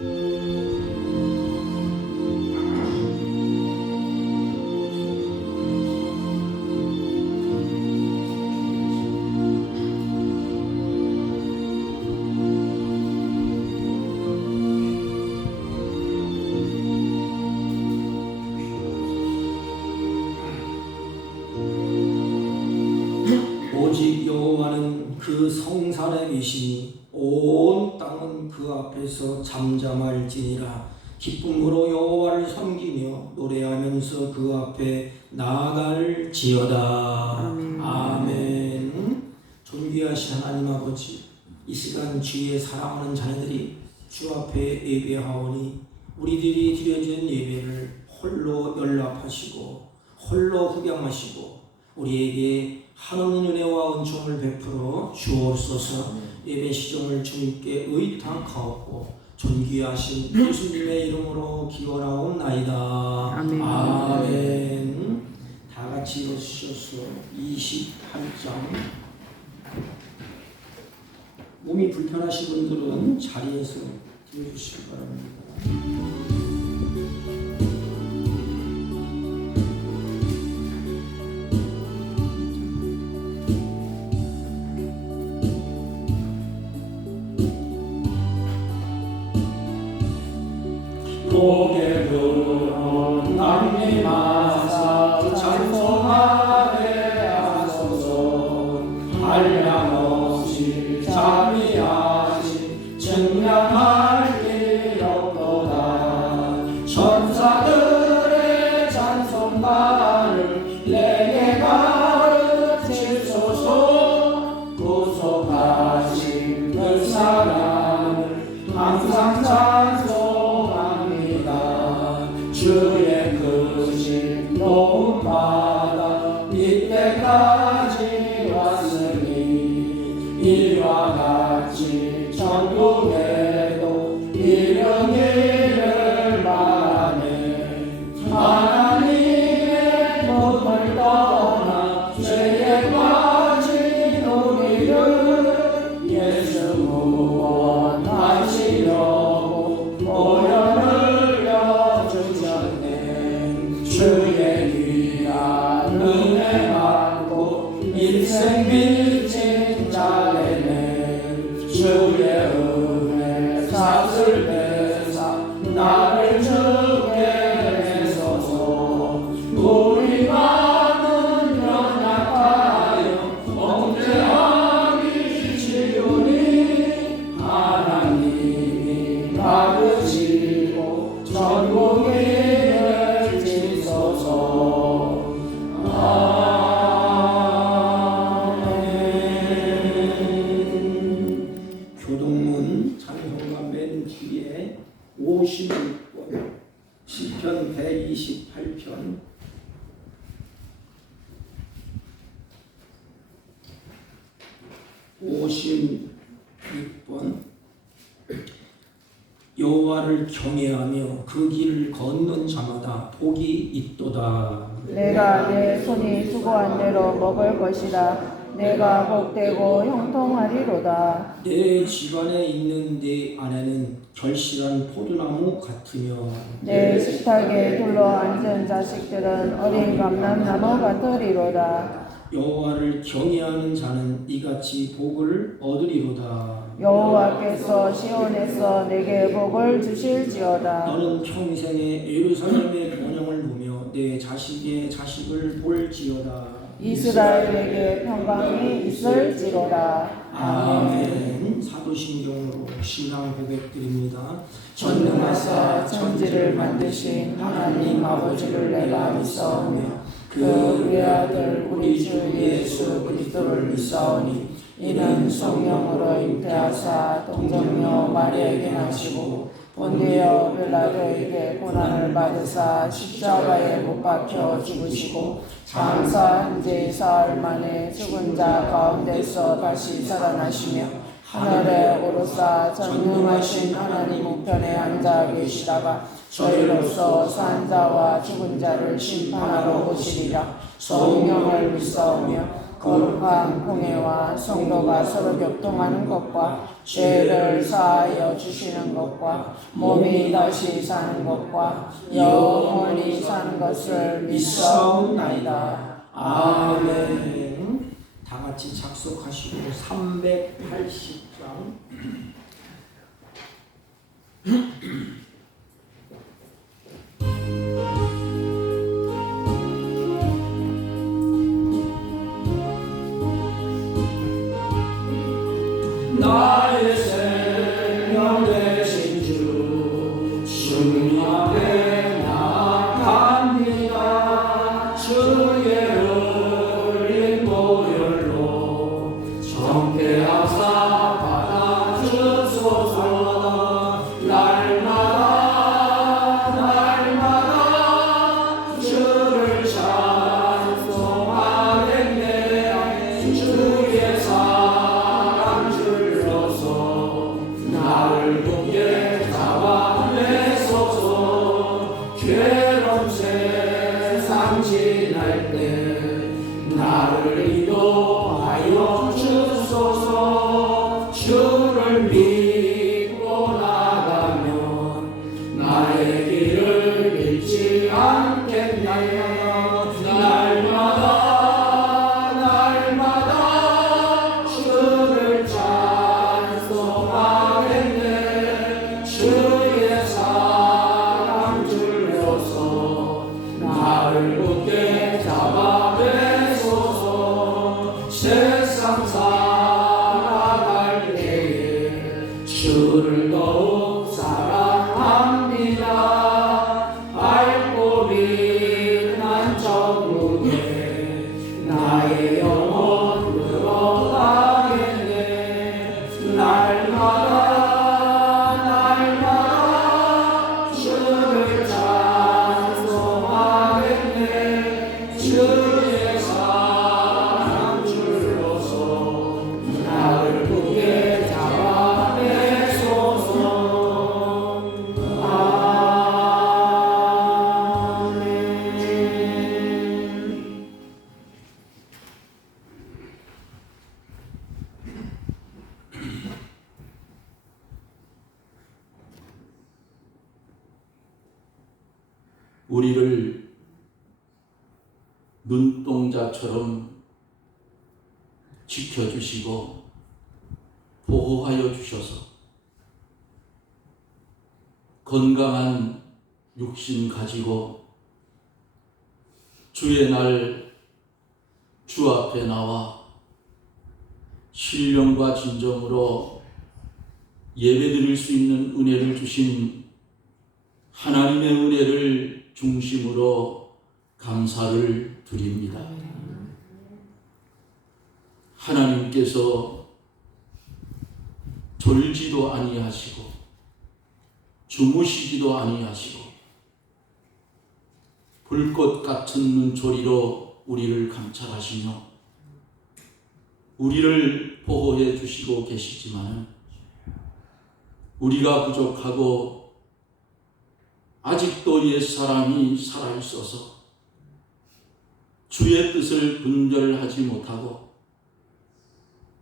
오직 여호와는 그 성산에 계시니 온 땅은 그 앞에서 잠잠할지니라. 기쁨으로 여호와를 섬기며 노래하면서 그 앞에 나아갈지어다. 아멘. 존귀하신 하나님 아버지, 이 시간 주의 사랑하는 자녀들이 주 앞에 예배하오니 우리들이 드려진 예배를 홀로 연락하시고 홀로 흑양하시고 우리에게 한없는 은혜와 은총을 베풀어 주옵소서. 예배 시종을 주님께 의탁하옵고 존귀하신 예수님의 이름으로 기원하옵나이다. 아멘. 아멘. 다 같이 읽으셔서 28장. 몸이 불편하신 분들은 자리에서 들어주시기 바랍니다. 고개 들어 남미마사 찬송하게 하소서. 한량없이 자비하신 증량할 길 없도다. 천사들의 찬송가를 내게 가르치소서. 구속하신 그 사랑을 항상 주의 크신 높은 바다 이때까지 왔으니 이와 같이 천국에도 이런 일을 말하네. 하나님의 몸을 떠나 죄에 빠진 우리를 예수 구원하시려고 보혈을 주의 귀한 은혜 받고 인생 빚진 자에게 주의 은혜 삭을 빼사 나를 주게 해소서. 우리 마음은 연약하여 엉뚱하기 쉬우니 하나님이 가르치고 전국에 교동문 찬송가 맨 뒤에 56번 시편 128편 56번 여호와를 경외하며 그 길을 걷는 자마다 복이 있도다. 내가 내 손이 수고한 대로 먹을 것이다. 내가 복되고 형통하리로다. 내 집안에 있는 내 아내는 결실한 포도나무 같으며 내 식탁에 둘러앉은 자식들은 어린 감람나무 같으리로다. 여호와를 경외하는 자는 이같이 복을 얻으리로다. 여호와께서 시온에서 내게 복을 주실지어다. 너는 평생에 예루살렘의 번영을 보며 내 자식의 자식을 볼지어다. 이스라엘에게 평강이 있을지로다. 아멘. 사도신경으로 신앙 고백드립니다. 전능하사 천지를 만드신 하나님 아버지를 내가 믿사오며 그 외아들 우리 주 예수 그리스도를 믿사오니 이는 성령으로 잉태하사 동정녀 마리아에게 나시고 본디오 빌라도에게 고난을 받으사 십자가에 못 박혀 죽으시고 장사한 지 사흘 만에 죽은 자 가운데서 다시 살아나시며 하늘에 오르사 전능하신 하나님 우편에 앉아 계시다가 저희로서 산 자와 죽은 자를 심판하러 오시리라. 성령을 믿사오며 거룩한 공예와 성도가 서로 교통하는 것과 죄를 사하여 주시는 것과 몸이 다시 사는 것과 영원히 사는 것을 믿사옵나이다. 아멘. 다 같이 작속하시고 380장. 나의 생명 되신 주 주님 앞에 나아갑니다. 주의 흘린 보혈로 정죄하사 받아주소서. 날마다 주를 찬송하겠네. 주의 사랑 줄로서 나를 굳게 잡아내소서. 괴로운 세상 지날 때 나를 인도하여 주소서. 주를 믿고 나가면 나의 길을 잃지 않겠네. 날마다 주를 찬송하겠네. 주의 사랑 줄로서 나를 굳게 잡아내소서. 세상 살아갈 때에 주를 더욱 사랑합니다. 밝고 빛난 천국에 나의 영혼 들어가겠네. 날마다 주를 찬송하겠네. 주의 사랑 줄로서 나를 굳게 잡아내소서. 아멘. 우리를 눈동자처럼 지켜주시고 보호하여 주셔서 건강한 육신 가지고 주의 날 주 앞에 나와 신령과 진정으로 예배드릴 수 있는 은혜를 주신 하나님의 은혜를 중심으로 감사를 드립니다. 하나님께서 졸지도 아니하시고 주무시지도 아니하시고 불꽃 같은 눈초리로 우리를 감찰하시며 우리를 보호해 주시고 계시지만 우리가 부족하고 아직도 옛사람이 살아있어서 주의 뜻을 분별하지 못하고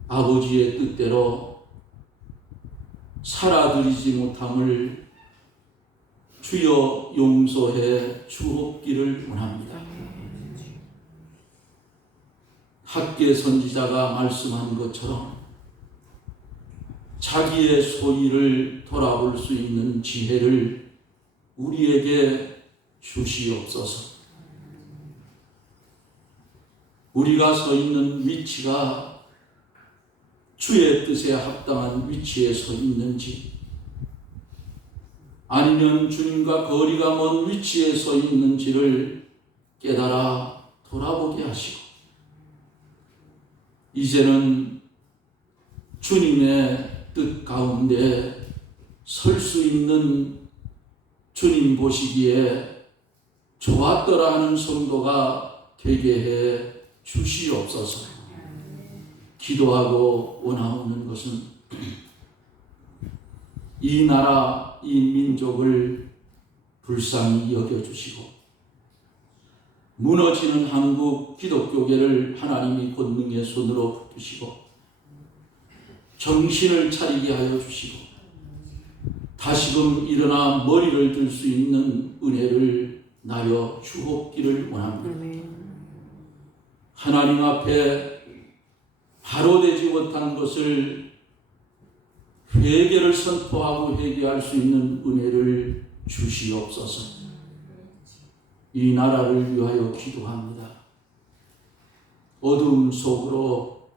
아버지의 뜻대로 살아드리지 못함을 주여 용서해 주옵기를 원합니다. 학계 선지자가 말씀한 것처럼 자기의 소위를 돌아볼 수 있는 지혜를 우리에게 주시옵소서. 우리가 서 있는 위치가 주의 뜻에 합당한 위치에 서 있는지 아니면 주님과 거리가 먼 위치에 서 있는지를 깨달아 돌아보게 하시고 이제는 주님의 뜻 가운데 설 수 있는 주님 보시기에 좋았더라 하는 성도가 되게 해 주시옵소서. 기도하고 원하는 것은 이 나라, 이 민족을 불쌍히 여겨주시고 무너지는 한국 기독교계를 하나님이 권능의 손으로 붙드시고 정신을 차리게 하여 주시고 다시금 일어나 머리를 들 수 있는 은혜를 나여 주옵기를 원합니다. 하나님 앞에 바로 되지 못한 것을 회개를 선포하고 회개할 수 있는 은혜를 주시옵소서. 이 나라를 위하여 기도합니다. 어두움 속으로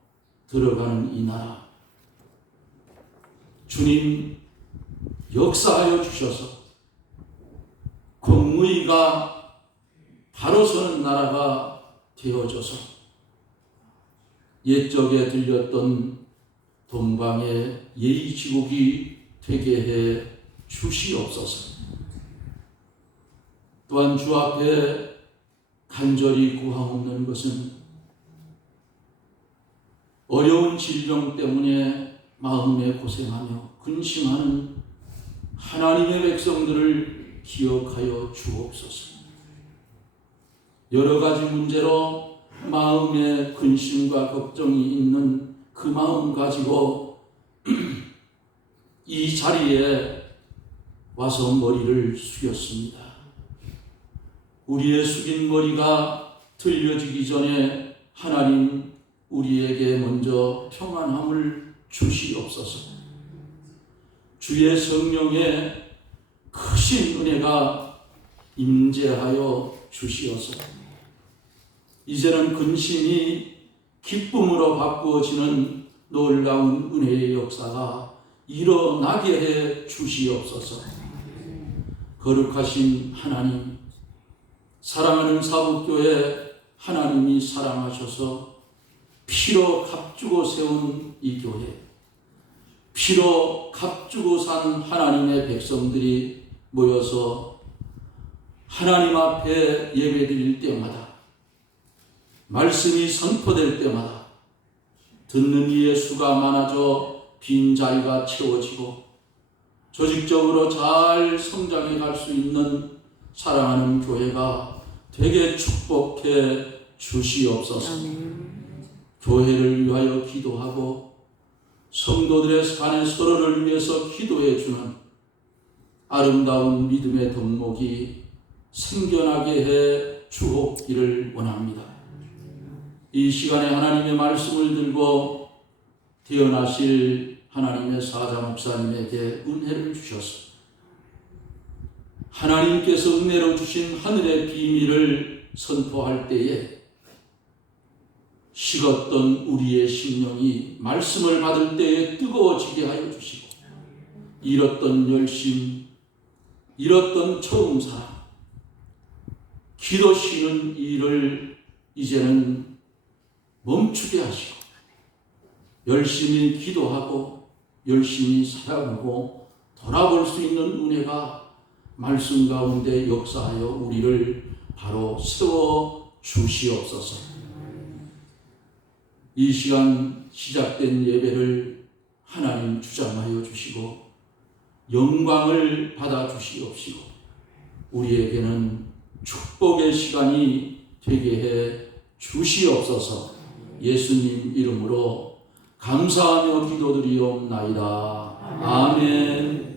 들어가는 이 나라, 주님 역사하여 주셔서 공의가 바로 서는 나라가 되어져서 옛적에 들렸던 동방의 예의지국이 되게 해 주시옵소서. 또한 주 앞에 간절히 구하옵는 것은 어려운 질병 때문에 마음에 고생하며 근심하는 하나님의 백성들을 기억하여 주옵소서. 여러 가지 문제로 마음에 근심과 걱정이 있는 그 마음 가지고 이 자리에 와서 머리를 숙였습니다. 우리의 숙인 머리가 들려지기 전에 하나님 우리에게 먼저 평안함을 주시옵소서. 주의 성령의 크신 은혜가 임재하여 주시어서 이제는 근심이 기쁨으로 바꾸어지는 놀라운 은혜의 역사가 일어나게 해 주시옵소서. 거룩하신 하나님, 사랑하는 사북교회 하나님이 사랑하셔서 피로 값주고 세운 이 교회, 피로 값주고 산 하나님의 백성들이 모여서 하나님 앞에 예배드릴 때마다, 말씀이 선포될 때마다 듣는 이의 수가 많아져 빈자리가 채워지고 조직적으로 잘 성장해 갈 수 있는 사랑하는 교회가 되게 축복해 주시옵소서. 교회를 위하여 기도하고 성도들의 간의 서로를 위해서 기도해 주는 아름다운 믿음의 덕목이 생겨나게 해 주옵기를 원합니다. 이 시간에 하나님의 말씀을 들고 태어나실 하나님의 사자 목사님에게 은혜를 주셔서 하나님께서 은혜로 주신 하늘의 비밀을 선포할 때에 식었던 우리의 심령이 말씀을 받을 때에 뜨거워지게 하여 주시고 잃었던 열심, 잃었던 처음 사랑, 기도 쉬는 일을 이제는 멈추게 하시고 열심히 기도하고 열심히 사랑하고 돌아볼 수 있는 은혜가 말씀 가운데 역사하여 우리를 바로 세워 주시옵소서. 이 시간 시작된 예배를 하나님 주장하여 주시고 영광을 받아 주시옵시고 우리에게는 축복의 시간이 되게 해 주시옵소서. 예수님 이름으로 감사하며 기도드리옵나이다. 아멘.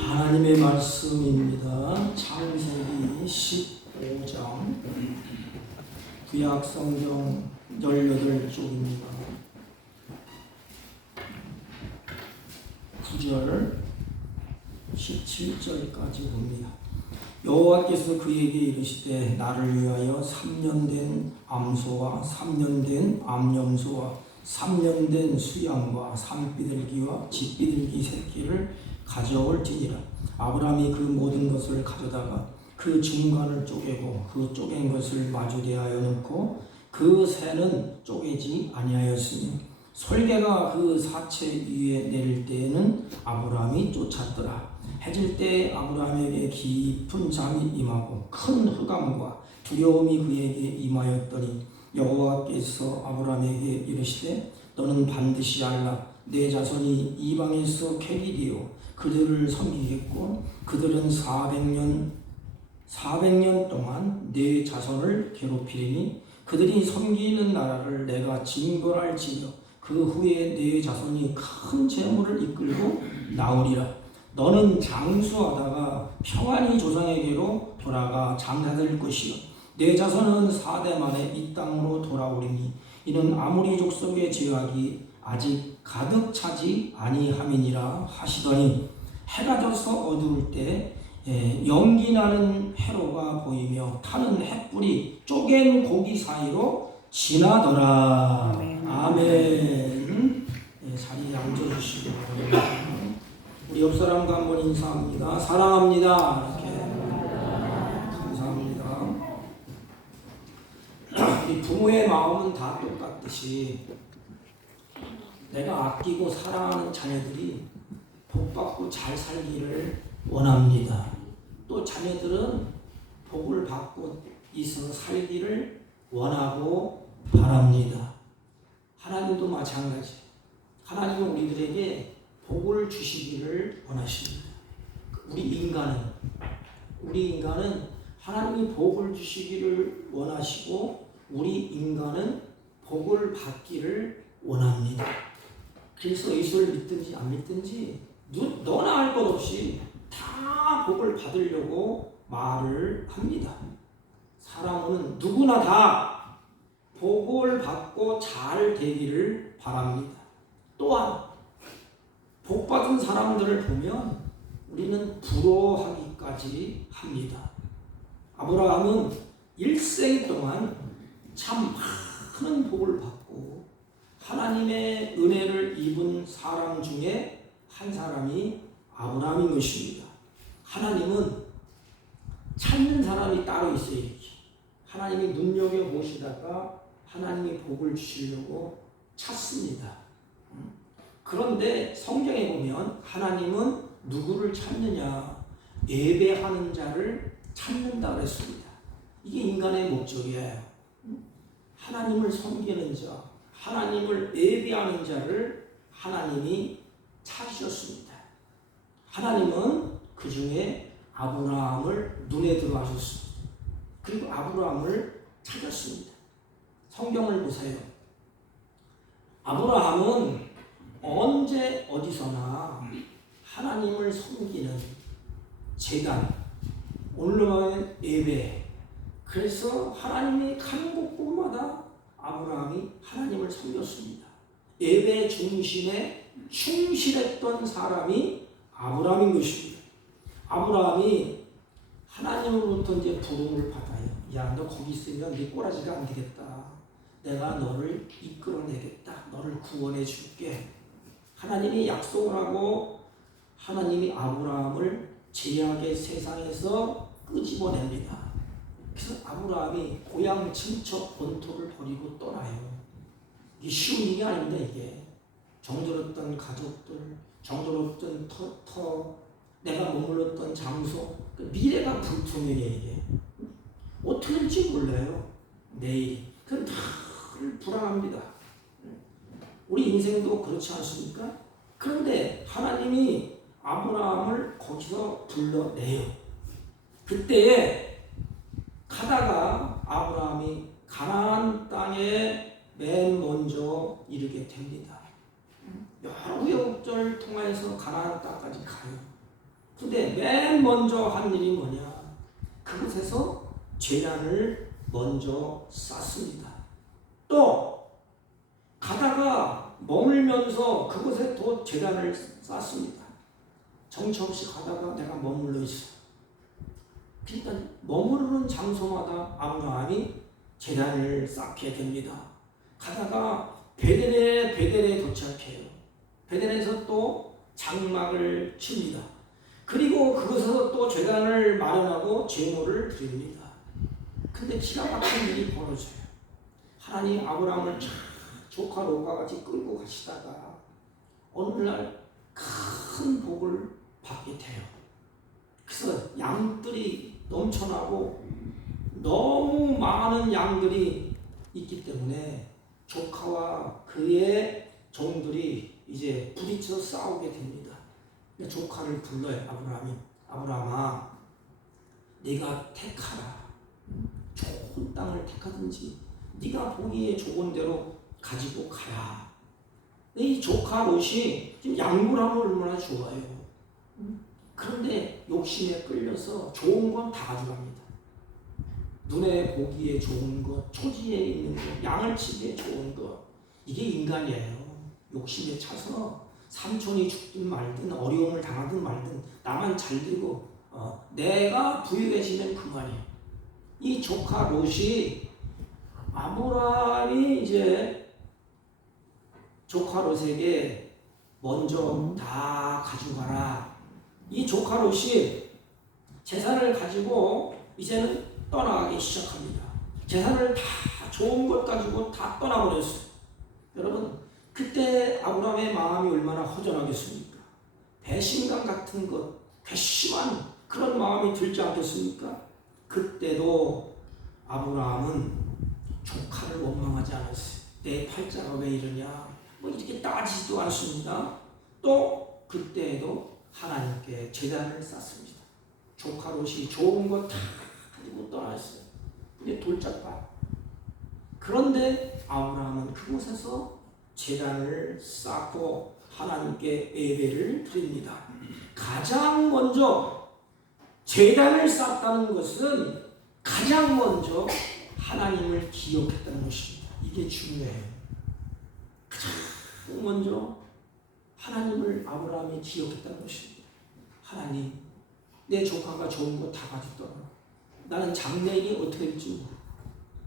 하나님의 말씀입니다. 창세기 15장 구약 성경 18쪽입니다. 9절 17절까지 봅니다. 여호와께서 그에게 이르시되 나를 위하여 3년 된 암소와 3년 된 암염소와 3년 된 수양과 산비둘기와 집비둘기 새끼를 가져올지니라. 아브라함이 그 모든 것을 가져다가 그 중간을 쪼개고 그 쪼갠 것을 마주대하여 놓고 그 새는 쪼개지 아니하였으니 솔개가 그 사체 위에 내릴 때에는 아브라함이 쫓았더라. 해질 때 아브라함에게 깊은 잠이 임하고 큰 흑암과 두려움이 그에게 임하였더니 여호와께서 아브라함에게 이르시되 너는 반드시 알라 내 자손이 이방에서 객이 되어 그들을 섬기겠고 그들은 400년 동안 내 자손을 괴롭히리니 그들이 섬기는 나라를 내가 징벌할지며 그 후에 내 자손이 큰 재물을 이끌고 나오리라. 너는 장수하다가 평안히 조상에게로 돌아가 장사될 것이요 내 자손은 4대 만에 이 땅으로 돌아오리니 이는 아모리 족속의 죄악이 아직 가득 차지 아니함이니라 하시더니 해가 져서 어두울 때 연기 나는 회로가 보이며 타는 횃불이 쪼갠 고기 사이로 지나더라. 아멘. 자리에 앉아주시기 바랍니다. 우리 옆 사람과 한번 인사합니다. 사랑합니다. 이렇게 감사합니다. 우리 부모의 마음은 다 똑같듯이 내가 아끼고 사랑하는 자녀들이 복받고 잘 살기를 원합니다. 또 자녀들은 복을 받고 있어 살기를 원하고 바랍니다. 하나님도 마찬가지. 하나님은 우리들에게 복을 주시기를 원하십니다. 우리 인간은 하나님이 복을 주시기를 원하시고 우리 인간은 복을 받기를 원합니다. 그래서 예수를 믿든지 안 믿든지 너나 할 것 없이 다 복을 받으려고 말을 합니다. 사람은 누구나 다 복을 받고 잘 되기를 바랍니다. 또한 복 받은 사람들을 보면 우리는 부러워하기까지 합니다. 아브라함은 일생 동안 참 많은 복을 받고 하나님의 은혜를 입은 사람 중에 한 사람이 아브라함인 것입니다. 하나님은 찾는 사람이 따로 있어요. 이렇게. 하나님이 눈여겨보시다가 하나님이 복을 주시려고 찾습니다. 그런데 성경에 보면 하나님은 누구를 찾느냐? 예배하는 자를 찾는다 그랬습니다. 이게 인간의 목적이에요. 하나님을 섬기는 자, 하나님을 예배하는 자를 하나님이 찾으셨습니다. 하나님은 그 중에 아브라함을 눈에 들어하셨습니다. 그리고 아브라함을 찾았습니다. 성경을 보세요. 아브라함은 언제 어디서나 하나님을 섬기는 제단, 온라인 예배, 그래서 하나님이 가는 곳곳마다 아브라함이 하나님을 섬겼습니다. 예배 중심에 충실했던 사람이 아브라함인 것입니다. 아브라함이 하나님으로부터 이제 부름을 받아요. 야, 너 거기 있으면 네 꼬라지가 안 되겠다. 내가 너를 이끌어내겠다. 너를 구원해 줄게. 하나님이 약속을 하고 하나님이 아브라함을 죄악의 세상에서 끄집어냅니다. 그래서 아브라함이 고향 친척 본토를 버리고 떠나요. 이게 쉬운 일이 아닙니다. 이게 정들었던 가족들, 정들었던 터, 내가 머물렀던 장소, 미래가 불투명해. 이게 어떻게 될지 몰라요. 내일 그건 늘 불안합니다. 우리 인생도 그렇지 않습니까? 그런데 하나님이 아브라함을 거기서 불러내요. 그때에 가다가 아브라함이 가나안 땅에 맨 먼저 이르게 됩니다. 여러 우여곡절을 통해서 가나안 땅까지 가요. 근데 맨 먼저 한 일이 뭐냐? 그곳에서 제단을 먼저 쌓습니다. 또 가다가 머물면서 그곳에 또 제단을 쌓습니다. 정처 없이 가다가 내가 머물러 있어. 그러니까 머무르는 장소마다 아브라함이 제단을 쌓게 됩니다. 가다가 베델에 도착해요. 베델에서 또 장막을 칩니다. 그리고 그곳에서 또 제단을 마련하고 제물을 드립니다. 근데 기가 막힌 일이 벌어져요. 하나님 아브라함을 조카 롯과 같이 끌고 가시다가 어느 날 큰 복을 받게 돼요. 그래서 양들이 넘쳐나고 너무 많은 양들이 있기 때문에 조카와 그의 종들이 이제 부딪혀 싸우게 됩니다. 조카를 불러요. 아브라함이. 아브라함아, 네가 택하라. 좋은 땅을 택하든지 네가 보기에 좋은 대로 가지고 가라. 이 조카 롯이 지금 양굴하면 얼마나 좋아요. 그런데 욕심에 끌려서 좋은 건 다 가져갑니다. 눈에 보기에 좋은 것, 초지에 있는 것, 양을 치기에 좋은 것. 이게 인간이에요. 욕심에 차서 삼촌이 죽든 말든 어려움을 당하든 말든 나만 잘 되고 내가 부유해지면 그만이에요. 이 조카 롯이 아브라함이 이제 조카 롯에게 먼저 다 가져가라. 이 조카 롯이 재산을 가지고 이제는 떠나가기 시작합니다. 재산을 다 좋은 것 가지고 다 떠나버렸어요. 여러분, 그때 아브라함의 마음이 얼마나 허전하겠습니까? 배신감 같은 것, 괘씸한 그런 마음이 들지 않겠습니까? 그때도 아브라함은 조카를 원망하지 않았어요. 내 팔자가 왜 이러냐? 뭐 이렇게 따지지도 않습니다. 또 그때에도 하나님께 제단을 쌓습니다. 조카 롯이 좋은 것 다 가지고 떠났어요. 근데 돌짝밭. 그런데 아브라함은 그곳에서 제단을 쌓고 하나님께 예배를 드립니다. 가장 먼저 제단을 쌓았다는 것은 가장 먼저 하나님을 기억했다는 것입니다. 이게 중요해요. 가장 먼저 하나님을 아브라함이 기억했다는 것입니다. 하나님, 내 조카가 좋은 거 다 가졌더라. 나는 장래인이 어떻게 될지 모르고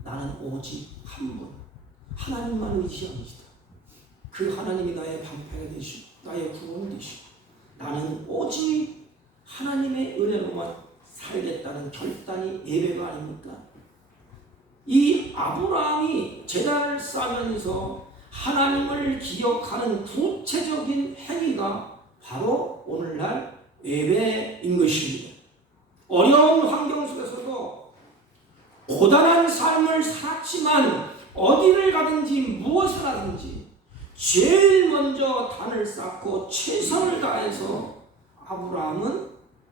나는 오직 한 분, 하나님만 의지합니다. 그 하나님이 나의 방패가 되시고 나의 구원이 되시고 나는 오직 하나님의 은혜로만 살겠다는 결단이 예배가 아닙니까? 이 아브라함이 제단을 쌓으면서 하나님을 기억하는 구체적인 행위가 바로 오늘날 예배인 것입니다. 어려운 환경 속에서도 고단한 삶을 살았지만 어디를 가든지 무엇을 하든지 제일 먼저 단을 쌓고 최선을 다해서 아브라함은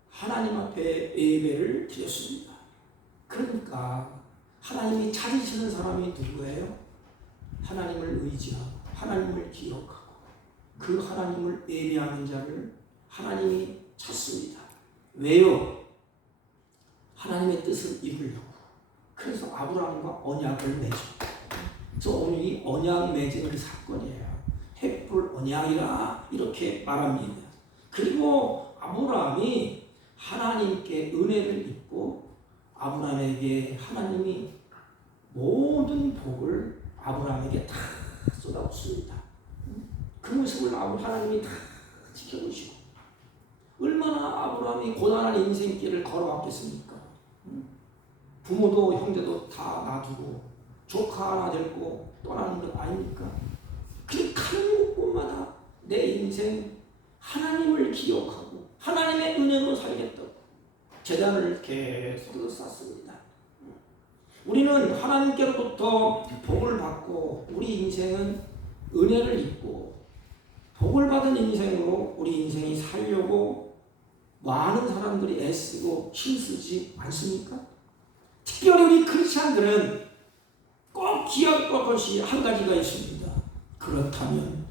하나님 앞에 예배를 드렸습니다. 그러니까 하나님이 찾으시는 사람이 누구예요? 하나님을 의지하고 하나님을 기억하고 그 하나님을 예배하는 자를 하나님이 찾습니다. 왜요? 하나님의 뜻을 이루려고. 그래서 아브라함과 언약을 맺어. 그래서 오늘 이 언약 맺은 사건이에요. 헷불 언약이라 이렇게 말합니다. 그리고 아브라함이 하나님께 은혜를 입고 아브라함에게 하나님이 모든 복을 아브라함에게 다 쏟아붓습니다. 그 모습을 하나님이 다 지켜보시고 얼마나 아브라함이 고단한 인생길을 걸어왔겠습니까? 부모도 형제도 다 놔두고 조카 하나 데리고 떠나는 것 아닙니까? 그 가는 곳마다 내 인생 하나님을 기억하고 하나님의 은혜로 살겠다고 제단을 계속 쌓습니다. 우리는 하나님께로부터 복을 받고 우리 인생은 은혜를 입고 복을 받은 인생으로 우리 인생이 살려고 많은 사람들이 애쓰고 힘쓰지 않습니까? 특별히 우리 크리스찬들은 꼭 기억할 것이 한 가지가 있습니다. 그렇다면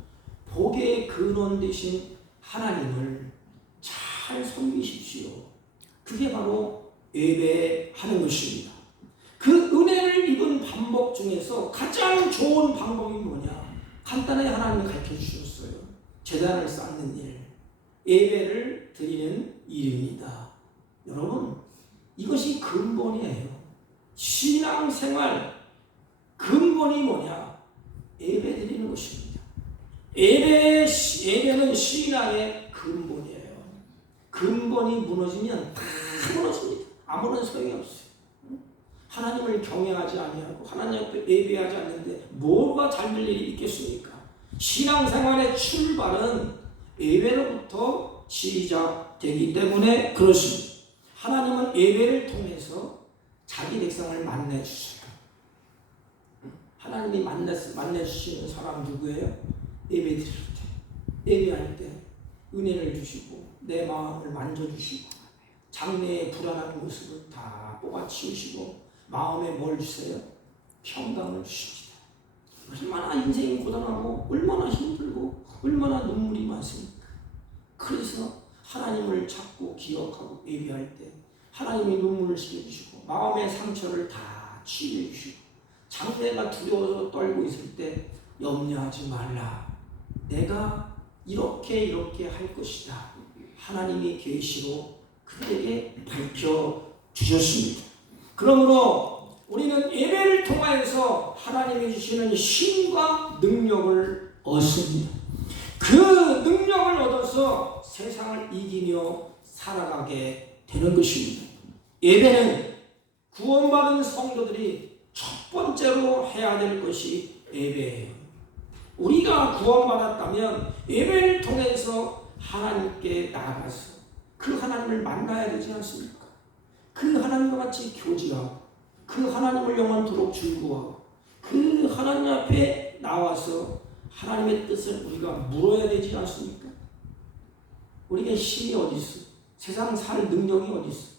복의 근원 되신 하나님을 잘 섬기십시오. 그게 바로 예배하는 것입니다. 그 은혜를 입은 방법 중에서 가장 좋은 방법이 뭐냐? 간단하게 하나님이 가르쳐 주셨어요. 제단을 쌓는 일, 예배를 드리는 일입니다. 여러분, 이것이 근본이에요. 신앙생활 근본이 뭐냐? 예배 드리는 것입니다. 예배는 신앙의 근본이에요. 근본이 무너지면 다 무너집니다. 아무런 소용이 없어요. 하나님을 경외하지 아니하고 하나님 앞에 예배하지 않는데 뭐가 잘 될 일이 있겠습니까? 신앙생활의 출발은 예배로부터 시작됩니다. 되기 때문에 그렇습니다. 하나님은 예배를 통해서 자기 백성을 만나주셔요. 하나님이 만나주시는 사람 누구예요? 예배 드릴 때, 예배할 때 은혜를 주시고 내 마음을 만져주시고 장래의 불안한 모습을 다 뽑아치우시고 마음에 뭘 주세요? 평강을 주십니다. 얼마나 인생이 고단하고 얼마나 힘들고 얼마나 눈물이 많습니까? 그래서 하나님을 찾고 기억하고 예배할 때 하나님이 눈물을 씻겨주시고 마음의 상처를 다 치유해주시고 장래가 두려워서 떨고 있을 때 염려하지 말라. 내가 이렇게 할 것이다. 하나님이 계시로 그들에게 밝혀주셨습니다. 그러므로 우리는 예배를 통하여서 하나님이 주시는 힘과 능력을 얻습니다. 그 능력을 얻어서 세상을 이기며 살아가게 되는 것입니다. 예배는 구원받은 성도들이 첫 번째로 해야 될 것이 예배예요. 우리가 구원받았다면 예배를 통해서 하나님께 나아가서 그 하나님을 만나야 되지 않습니까? 그 하나님과 같이 교제하고 그 하나님을 영원토록 즐거워하고 그 하나님 앞에 나와서 하나님의 뜻을 우리가 물어야 되지 않습니까? 우리에게 힘이 어디 있어? 세상 살 능력이 어디 있어?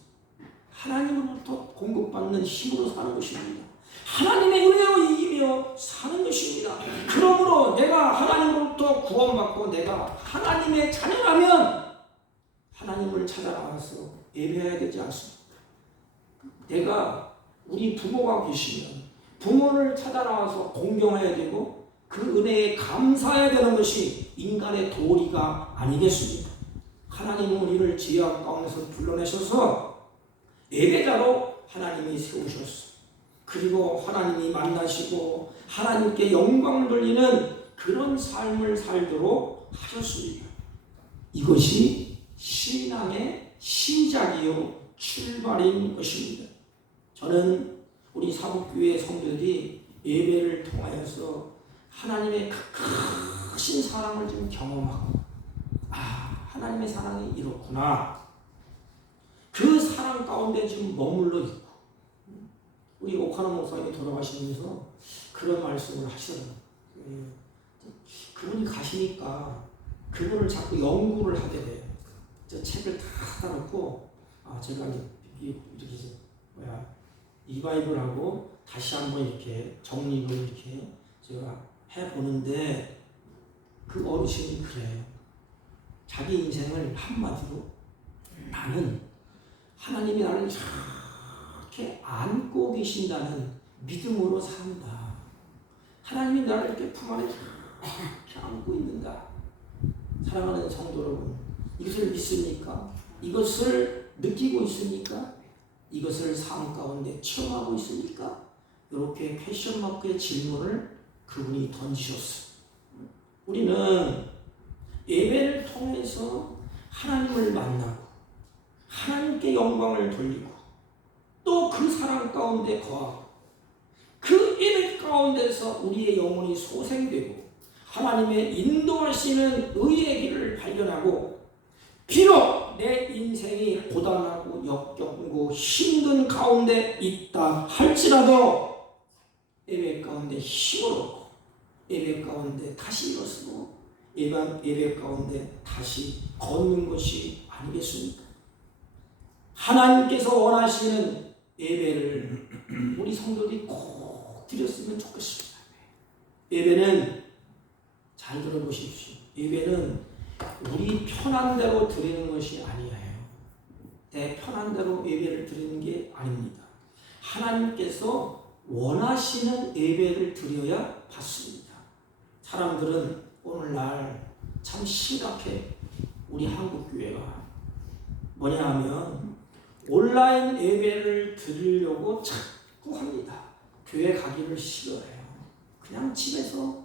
하나님으로부터 공급받는 힘으로 사는 것입니다. 하나님의 은혜로 이기며 사는 것입니다. 그러므로 내가 하나님으로부터 구원받고 내가 하나님의 자녀라면 하나님을 찾아 나가서 예배해야 되지 않습니까? 내가 우리 부모가 계시면 부모를 찾아 나와서 공경해야 되고 그 은혜에 감사해야 되는 것이 인간의 도리가 아니겠습니까? 하나님은 우리를 죄악 가운데서 불러내셔서 예배자로 하나님이 세우셨어. 그리고 하나님이 만나시고 하나님께 영광을 돌리는 그런 삶을 살도록 하셨습니다. 이것이 신앙의 시작이요 출발인 것입니다. 저는 우리 사복교회 성도들이 예배를 통하여서 하나님의 크신 사랑을 좀 경험하고 하나님의 사랑이 이렇구나. 그 사랑 가운데 지금 머물러 있고 우리 오카노 목사님이 돌아가시면서 그런 말씀을 하시더라고요. 그분이 가시니까 그분을 자꾸 연구를 하게 돼요. 저 책을 다 사놓고 제가 이렇게 리바이벌하고 다시 한번 이렇게 정립을 이렇게 제가 해보는데 그 어르신이 그래요. 자기 인생을 한마디로 나는 하나님이 나를 이렇게 안고 계신다는 믿음으로 산다. 하나님이 나를 이렇게 품 안에 이렇게 안고 있는다. 사랑하는 성도 여러분, 이것을 믿습니까? 이것을 느끼고 있습니까? 이것을 삶 가운데 체험하고 있습니까? 이렇게 패션마크의 질문을 그분이 던지셨어요. 우리는 예배를 통해서 하나님을 만나고 하나님께 영광을 돌리고 또 그 사랑 가운데 거하고 그 예배 가운데서 우리의 영혼이 소생되고 하나님의 인도하시는 의의 길을 발견하고 비록 내 인생이 고단하고 역겹고 힘든 가운데 있다 할지라도 예배 가운데 힘을 얻고 예배 가운데 다시 일어서고 예배 가운데 다시 걷는 것이 아니겠습니까? 하나님께서 원하시는 예배를 우리 성도들이 꼭 드렸으면 좋겠습니다. 예배는 잘 들어보십시오. 예배는 우리 편한 대로 드리는 것이 아니에요. 내 편한 대로 예배를 드리는 게 아닙니다. 하나님께서 원하시는 예배를 드려야 받습니다. 사람들은 오늘날 참 심각해. 우리 한국교회가 뭐냐 하면 온라인 예배를 드리려고 자꾸 합니다. 교회 가기를 싫어해요. 그냥 집에서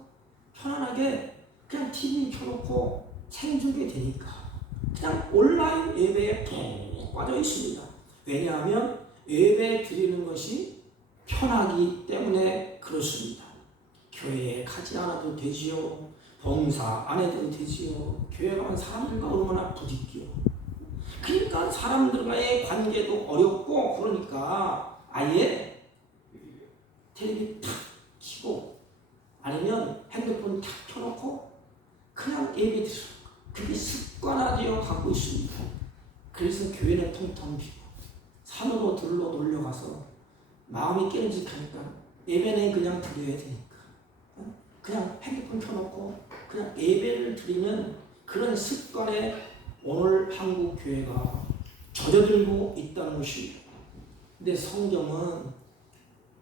편안하게 그냥 TV 켜놓고 생중계 되니까 그냥 온라인 예배에 푹 빠져 있습니다. 왜냐하면 예배 드리는 것이 편하기 때문에 그렇습니다. 교회에 가지 않아도 되지요. 봉사 안 해도 되지요. 교회 가면 사람들과 얼마나 부딪혀. 그러니까 사람들과의 관계도 어렵고 그러니까 아예 텔레비 탁 켜고 아니면 핸드폰 탁 켜놓고 그냥 예배 드려. 그게 습관화되어 갖고 있습니다. 그래서 교회는 텅텅 비고 산으로 들로 놀려가서 마음이 깨름직하니까 예배는 그냥 드려야 되니까 그냥 핸드폰 켜놓고 그냥 예배를 드리면 그런 습관에 오늘 한국 교회가 젖어들고 있다는 것입니다. 근데 성경은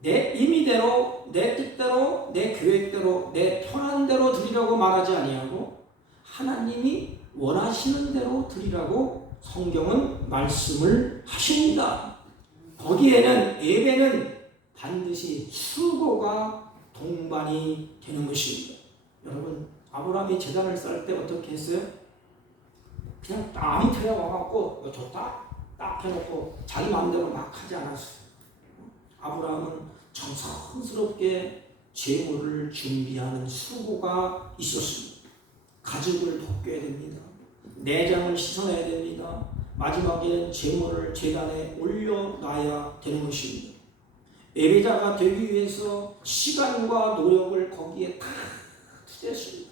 내 임의대로, 내 뜻대로, 내 계획대로, 내 편한 대로 드리라고 말하지 아니하고 하나님이 원하시는 대로 드리라고 성경은 말씀을 하십니다. 거기에는 예배는 반드시 수고가 동반이 되는 것입니다. 여러분, 아브라함이 제단을 쌓을 때 어떻게 했어요? 그냥 아무 데나 와갖고 좋다 딱 해놓고 자기 마음대로 막 하지 않았어요. 아브라함은 정성스럽게 재물을 준비하는 수고가 있었습니다. 가족을 돕게 됩니다. 내장을 씻어내야 됩니다. 마지막에는 재물을 제단에 올려놔야 되는 것입니다. 예배자가 되기 위해서 시간과 노력을 거기에 다 투자했습니다.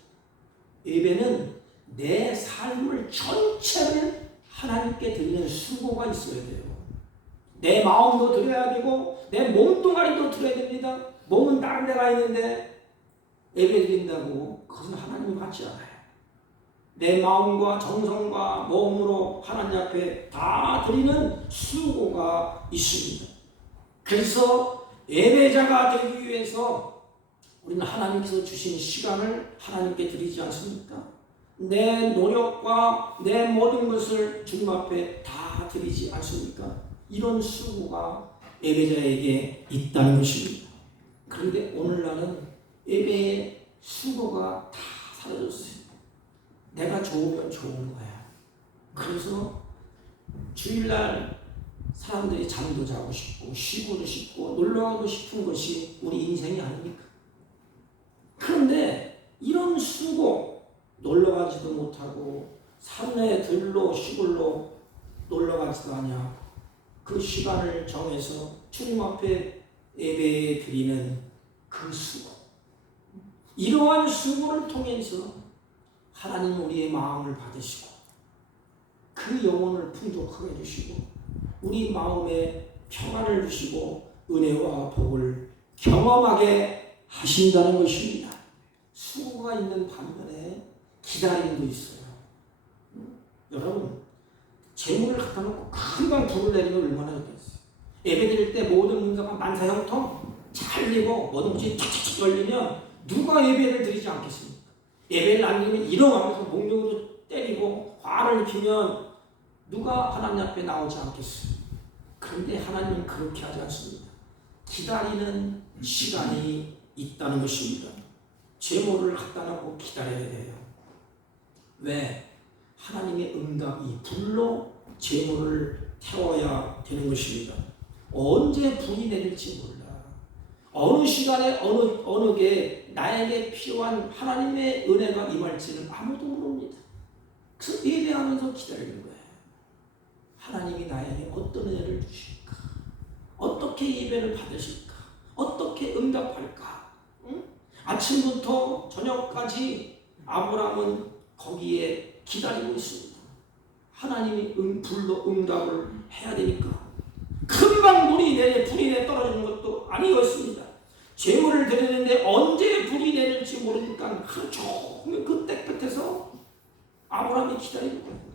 예배는 내 삶을 전체를 하나님께 드리는 수고가 있어야 돼요. 내 마음도 드려야 되고 내 몸뚱아리도 드려야 됩니다. 몸은 다른 데가 있는데 예배 드린다고 그것은 하나님 같지 않아요. 내 마음과 정성과 몸으로 하나님 앞에 다 드리는 수고가 있습니다. 그래서 예배자가 되기 위해서 우리는 하나님께서 주신 시간을 하나님께 드리지 않습니까? 내 노력과 내 모든 것을 주님 앞에 다 드리지 않습니까? 이런 수고가 예배자에게 있다는 것입니다. 그런데 오늘날은 예배의 수고가 다 사라졌어요. 내가 좋으면 좋은 거야. 그래서 주일날 사람들이 잠도 자고 싶고 쉬고도 싶고 놀러가고 싶은 것이 우리 인생이 아닙니까? 그런데 이런 수고 놀러가지도 못하고 산에 들로 시골로 놀러가지도 않냐. 그 시간을 정해서 주님 앞에 예배 드리는 그 수고. 이러한 수고를 통해서 하나님 우리의 마음을 받으시고 그 영혼을 풍족하게 해주시고 우리 마음에 평안을 주시고 은혜와 복을 경험하게 하신다는 것입니다. 수고가 있는 반면에 기다림도 있어요. 여러분, 재물을 갖다 놓고 금방 불을 내리면 얼마나 좋겠어요. 예배 드릴 때 모든 문제가 만사형통 잘 되고 뭐든지 탁탁탁 열리면 누가 예배를 드리지 않겠습니까? 예배를 안 드리면 일어나면서 목욕으로 때리고 화를 피면 누가 하나님 앞에 나오지 않겠어요. 그런데 하나님은 그렇게 하지 않습니다. 기다리는 시간이 있다는 것입니다. 재물을 갖다 놓고 기다려야 돼요. 왜? 하나님의 응답이 불로 재물을 태워야 되는 것입니다. 언제 불이 내릴지 몰라. 어느 시간에 어느 게 나에게 필요한 하나님의 은혜가 임할지는 아무도 모릅니다. 그래서 예배하면서 기다리는 거예요. 하나님이 나에게 어떤 은혜를 주실까? 어떻게 예배를 받으실까? 어떻게 응답할까? 응? 아침부터 저녁까지 아브라함은 거기에 기다리고 있습니다. 하나님이 불로 응답을 해야 되니까 금방 불이 내려 떨어지는 것도 아니었습니다. 재물을 드리는데 언제 불이 내릴지 모르니까 하루 종일 그 땡볕에서 아브라함이 기다리는 거예요.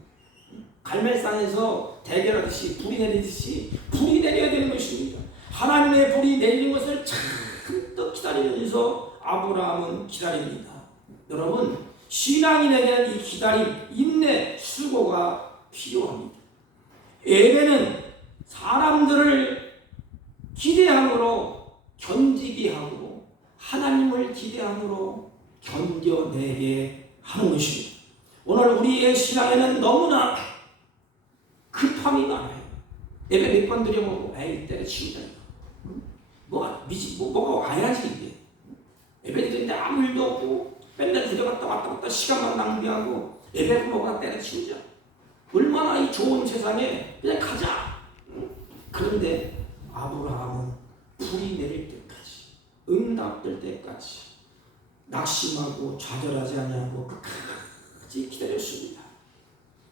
갈멜산에서 대결하듯이 불이 내리듯이 불이 내려야 되는 것입니다. 하나님의 불이 내리는 것을 참또 기다리면서 아브라함은 기다립니다. 여러분, 신앙인에게는 이 기다림, 인내, 수고가 필요합니다. 예배는 사람들을 기대함으로 견디게 하고 하나님을 기대함으로 견뎌내게 하는 것입니다. 오늘 우리의 신앙에는 너무나 급함이 많아요. 예배 몇 번 드려보고 에이 때려치우자. 뭐가 와야지 이게. 예배 드리는데 아무 일도 없고 맨날 들어갔다 왔다 시간만 낭비하고 예배 부모가 때려치우자. 얼마나 이 좋은 세상에 그냥 가자. 그런데 아브라함은 불이 내릴 때까지, 응답될 때까지 낙심하고 좌절하지 아니하고 끝까지 기다렸습니다.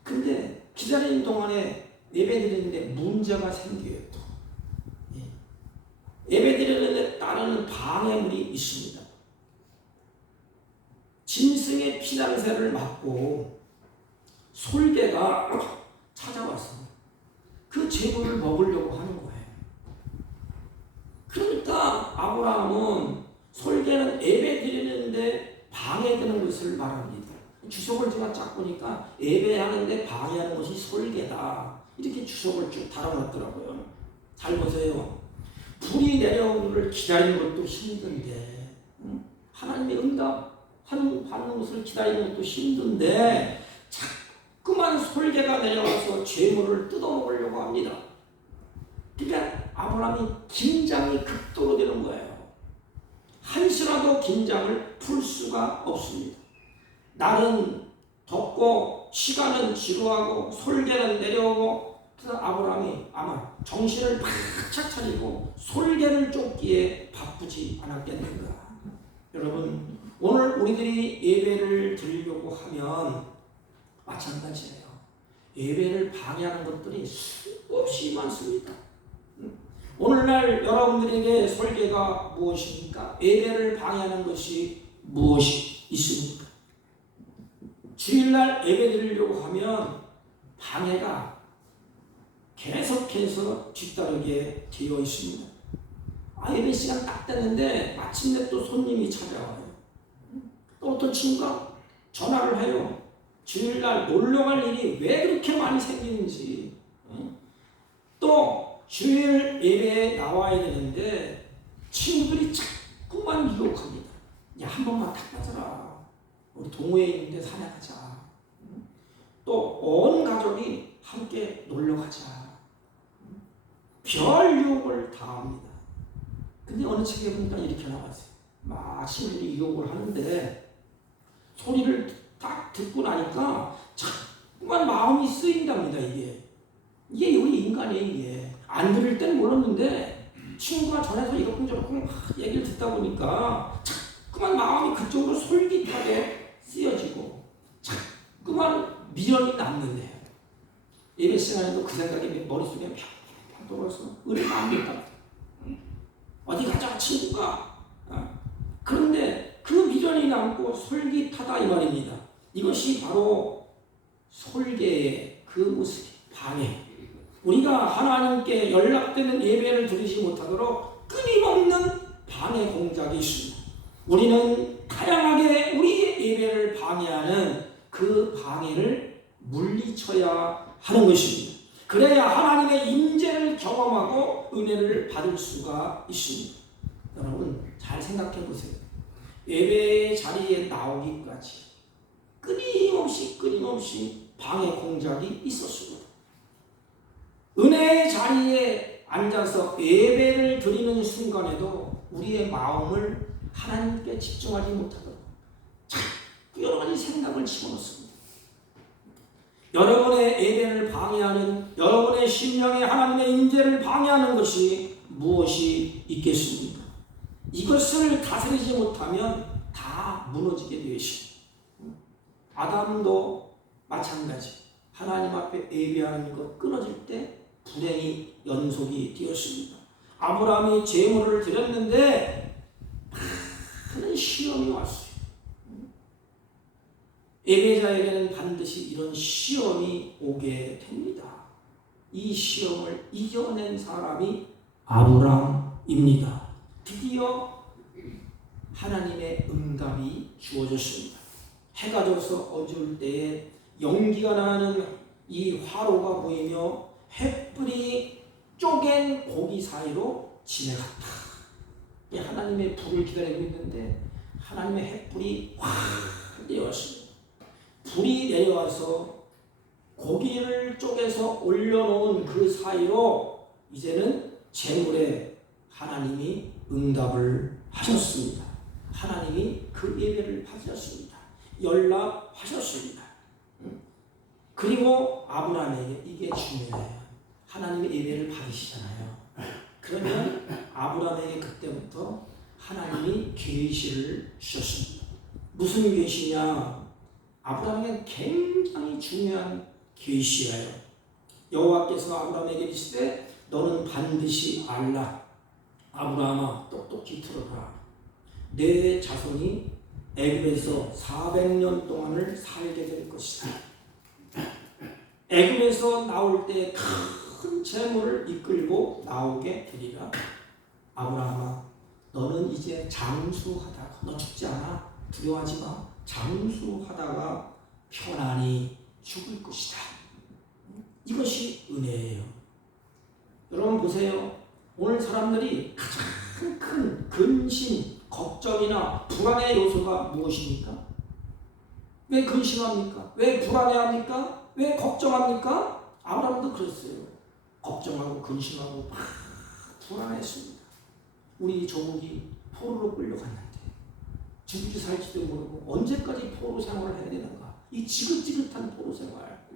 근데 기다리는 동안에 예배드리는데 문제가 생겨요. 또 예배드리는데 따르는 방해물이 있습니다. 짐승의 피난새를 맞고 솔개가 찾아와서 그 제물을 먹으려고 하는 거예요. 그러니까 아브라함은 솔개는 예배드리는데 방해되는 것을 말합니다. 주석을 제가 쫙 보니까 예배하는데 방해하는 것이 솔개다. 이렇게 주석을 쭉 달아놨더라고요. 잘 보세요. 불이 내려오는 걸 기다리는 것도 힘든데, 하나님의 받는 것을 기다리는 것도 힘든데 자꾸만 솔개가 내려와서 재물을 뜯어먹으려고 합니다. 그러니까 아브라함이 긴장이 극도로 되는 거예요. 한시라도 긴장을 풀 수가 없습니다. 날은 덥고 시간은 지루하고 솔개는 내려오고, 그래서 아브라함이 아마 정신을 바짝 차리고 솔개를 쫓기에 바쁘지 않았겠는가. 여러분, 오늘 우리들이 예배를 드리려고 하면 마찬가지예요. 예배를 방해하는 것들이 수없이 많습니다. 오늘날 여러분들에게 솔개가 무엇입니까? 예배를 방해하는 것이 무엇이 있습니까? 주일날 예배 드리려고 하면 방해가 계속해서 뒤따르게 되어 있습니다. 예배 시간 딱 됐는데 마침내 또 손님이 찾아와요. 또 어떤 친구가 전화를 해요. 주일날 놀러갈 일이 왜 그렇게 많이 생기는지. 또 주일 예배에 나와야 되는데 친구들이 자꾸만 유혹합니다. 야, 한 번만 탁 빠져라. 우리 동호회 있는데 사냥하자. 또 온 가족이 함께 놀러 가자. 별 유혹을 다 합니다. 근데 어느 책에 보니까 이렇게 나왔어요. 막 친구들이 유혹을 하는데 소리를 딱 듣고 나니까 자꾸만 마음이 쓰인답니다. 이게 우리 인간이에요. 이게 안 들을 때는 몰랐는데 친구가 전해서 이러쿵저러쿵 얘기를 듣다 보니까 자꾸만 마음이 그쪽으로 솔깃하게 쓰여지고 자꾸만 미련이 남는데요. 예배 시간에도 그 생각이 머릿속에 팍팍 돌아서 은혜가 안 됐다. 어디 가자 친구가. 그런데 그 미련이 남고 솔깃하다 이 말입니다. 이것이 바로 솔개의 그 모습이 방해. 우리가 하나님께 연락되는 예배를 드리지 못하도록 끊임없는 방해 공작이 있습니다. 우리는 다양하게 우리의 예배를 방해하는 그 방해를 물리쳐야 하는 것입니다. 그래야 하나님의 임재를 경험하고 은혜를 받을 수가 있습니다. 여러분 잘 생각해 보세요. 예배의 자리에 나오기까지 끊임없이 방해 공작이 있었습니다. 은혜의 자리에 앉아서 예배를 드리는 순간에도 우리의 마음을 하나님께 집중하지 못하도록 자꾸 여러 가지 생각을 집어넣습니다. 여러분의 예배를 방해하는, 여러분의 심령에 하나님의 임재를 방해하는 것이 무엇이 있겠습니까? 이것을 다스리지 못하면 다 무너지게 되어 있습니다. 아담도 마찬가지. 하나님 앞에 예배하는 것 끊어질 때 불행이 연속이 되었습니다. 아브라함이 제물을 드렸는데 많은 시험이 왔어요. 예배자에게는 반드시 이런 시험이 오게 됩니다. 이 시험을 이겨낸 사람이 아브라함입니다. 드디어 하나님의 응답이 주어졌습니다. 해가 져서 어두울 때에 연기가 나는 이 화로가 보이며 횃불이 쪼갠 고기 사이로 지나갔다. 하나님의 불을 기다리고 있는데 하나님의 횃불이 확 내려왔습니다. 불이 내려와서 고기를 쪼개서 올려놓은 그 사이로 이제는 제물에 하나님이 응답을 하셨습니다. 하나님이 그 예배를 받으셨습니다. 연락하셨습니다. 그리고 아브라함에게 이게 중요해요. 하나님의 예배를 받으시잖아요. 그러면 아브라함에게 그때부터 하나님이 계시를 주셨습니다. 무슨 계시냐? 아브라함에게 굉장히 중요한 계시예요. 여호와께서 아브라함에게 이르시되 너는 반드시 알라. 아브라함아 똑똑히 들어라. 내 자손이 애굽에서 400년 동안을 살게 될 것이다. 애굽에서 나올 때 큰 재물을 이끌고 나오게 되리라. 아브라함아 너는 이제 장수하다가, 너 죽지 않아, 두려워하지 마, 장수하다가 편안히 죽을 것이다. 이것이 은혜예요. 여러분 보세요. 오늘 사람들이 가장 큰 근심, 걱정이나 불안의 요소가 무엇입니까? 왜 근심합니까? 왜 불안해합니까? 왜 걱정합니까? 아브라함도 그랬어요. 걱정하고 근심하고 막 불안했습니다. 우리 조국이 포로로 끌려갔는데 죽을지 살지도 모르고 언제까지 포로 생활을 해야 되는가? 이 지긋지긋한 포로 생활.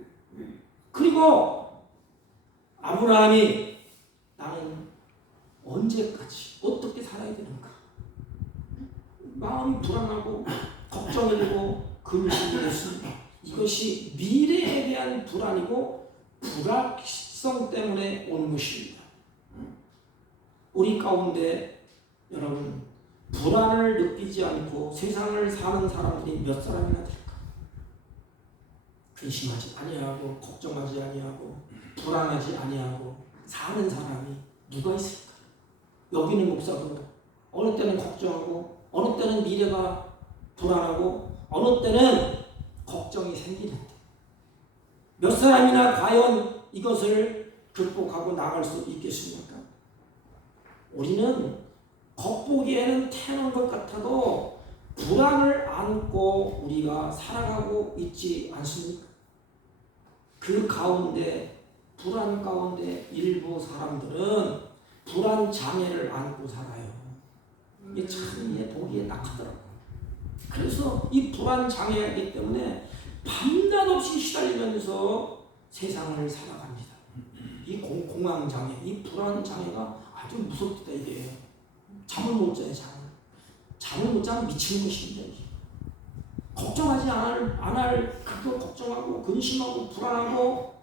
그리고 아브라함이 나는 언제까지 어떻게 살아야 되는가? 마음이 불안하고 걱정이 되고 근심이 됐습니다. 이것이 미래에 대한 불안이고 불확실성 때문에 오는 것입니다. 우리 가운데 여러분 불안을 느끼지 않고 세상을 사는 사람들이 몇 사람이나 될까? 근심하지 아니하고 걱정하지 아니하고 불안하지 아니하고 사는 사람이 누가 있을까? 여기는 목사도 어느 때는 걱정하고 어느 때는 미래가 불안하고 어느 때는 걱정이 생기는데 몇 사람이나 과연 이것을 극복하고 나갈 수 있겠습니까? 우리는 겉보기에는 태어난 것 같아도 불안을 안고 우리가 살아가고 있지 않습니까? 그 가운데 불안 가운데 일부 사람들은 불안 장애를 안고 살아요. 이게 참 이게 보기에 딱하더라고요. 그래서 이 불안 장애이기 때문에 밤낮 없이 시달리면서 세상을 살아갑니다. 이 공황 장애, 이 불안 장애가 아주 무섭다 이게. 잠을 못 자요, 잠을 못 자면 미치는 것입니다. 이게. 걱정하지 않을 그거 걱정하고 근심하고 불안하고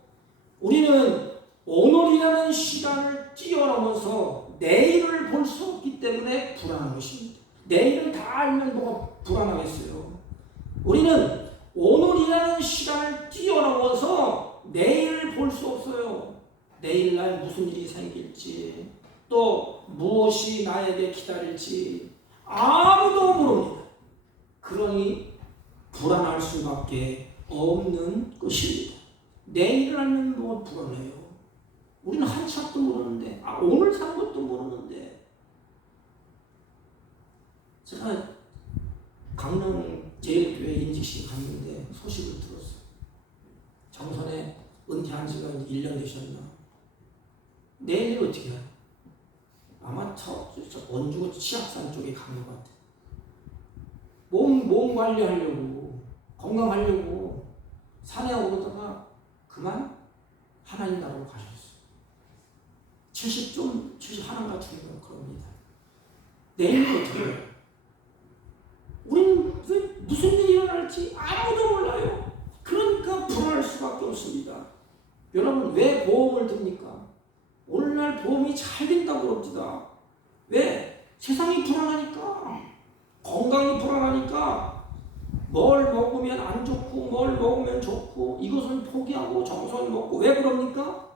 우리는 오늘이라는 시간을 뛰어넘어서 내일을 볼 수 없기 때문에 불안한 것입니다. 내일을 다 알면 뭐가 불안하겠어요. 우리는 오늘이라는 시간을 뛰어넘어서 내일을 볼 수 없어요. 내일날 무슨 일이 생길지 또 무엇이 나에게 기다릴지 아무도 모릅니다. 그러니 불안할 수밖에 없는 것입니다. 내일을 알면 뭐 불안해요. 우리는 한 참 모르는데 오늘 사는 것도 모르는데 제가 강릉 제일교회 인직식 갔는데 소식을 들었어요. 정선에 은퇴한 지가 1년 되셨나? 내일 어떻게 해요? 아마 저 원주 치악산 쪽에 가는 것 같아요. 몸 관리하려고 건강하려고 산에 오르다가 그만 하나님 나라로 가셨어요. 70 하나가 중요한 그럽니다. 내일은 어떻게 해요? 우리는 무슨 일이 일어날지 아무도 몰라요. 그러니까 불안할 수밖에 없습니다. 여러분 왜 보험을 듭니까? 오늘날 보험이 잘 된다고 그럽니다. 왜? 세상이 불안하니까, 건강이 불안하니까 뭘 먹으면 안 좋고 뭘 먹으면 좋고 이것은 포기하고 저것은 먹고 왜 그럽니까?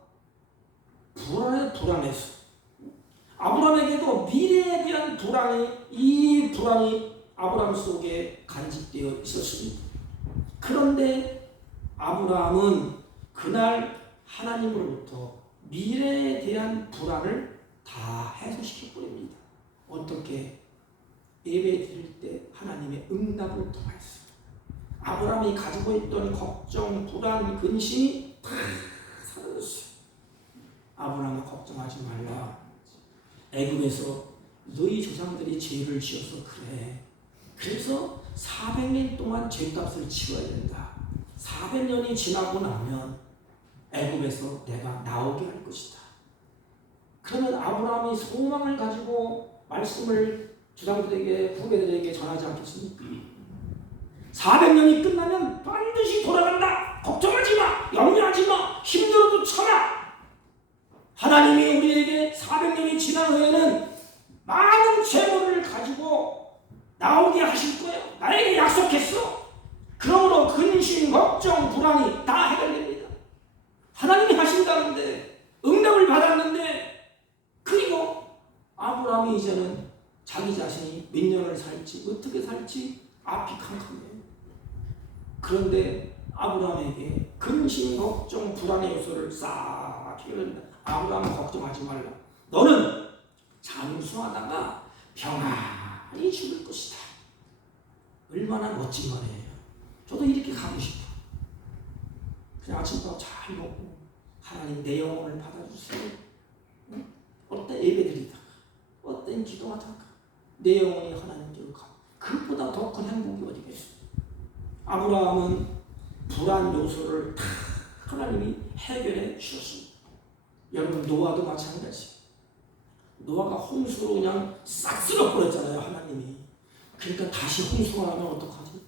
불안해서. 아브라함에게도 미래에 대한 이 불안이 아브라함 속에 간직되어 있었습니다. 그런데 아브라함은 그날 하나님으로부터 미래에 대한 불안을 다 해소시켜버립니다. 어떻게? 예배 드릴 때 하나님의 응답을 통해서 아브라함이 가지고 있던 걱정, 불안, 근심이 다 사라졌어요. 아브라함아 걱정하지 말라. 애굽에서 너희 조상들이 죄를 지어서 그래. 그래서 400년 동안 죄값을 치러야 된다. 400년이 지나고 나면 애굽에서 내가 나오게 할 것이다. 그러면 아브라함이 소망을 가지고 말씀을 주장들에게 후배들에게 전하지 않겠습니까? 400년이 끝나면 반드시 돌아간다. 걱정하지 마. 염려하지 마. 힘들어도 참아. 하나님이 우리에게 400년이 지난 후에는 많은 재물을 가지고 나오게 하실 거예요. 나에게 약속했어. 그러므로 근심, 걱정, 불안이 다 해결됩니다. 하나님이 하신다는데, 응답을 받았는데, 그리고 아브라함이 이제는 자기 자신이 몇 년을 살지, 어떻게 살지 앞이 캄캄해요. 그런데 아브라함에게 근심, 걱정, 불안의 요소를 싹 해결합니다. 아브라함은 걱정하지 말라. 너는 잠수하다가 평안히 죽을 것이다. 얼마나 멋진 말이에요. 저도 이렇게 가고 싶어. 그냥 아침밥 잘 먹고 하나님 내 영혼을 받아주세요. 응? 어떤 예배드리다가 어떤 기도하다가 내 영혼이 하나님께로 가. 그것보다 더 큰 행복이 어디겠어요. 아브라함은 불안 요소를 다 하나님이 해결해 주셨습니다. 여러분 노아도 마찬가지. 노아가 홍수로 그냥 싹 쓸어버렸잖아요. 하나님이. 그러니까 다시 홍수가 나면 어떡하지?